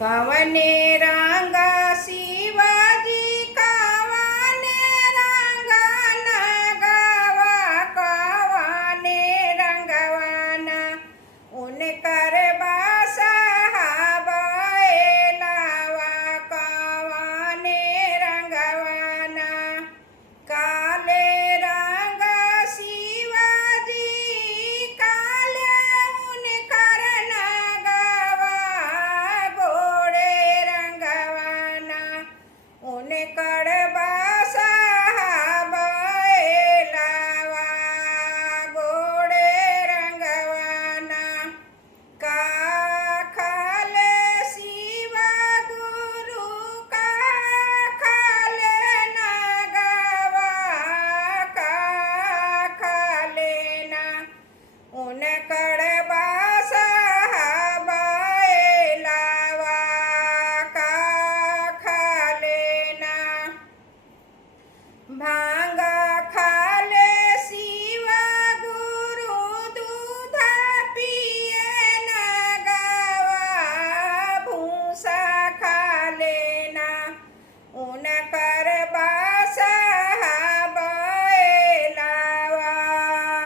कवने रंग शिवाजी कवने रंग नगवा कवने रंगवाना उनकर बैलावा कवने रंगवाना काले रंग शिवाजी काले उनकर नगवा घोड़े रंगवाना उनकर बैलावा घोड़े रंगवाना का खाले शिव गुरु का खाले नगवा का खाले ना उनकर बैलावा का खाले ना भा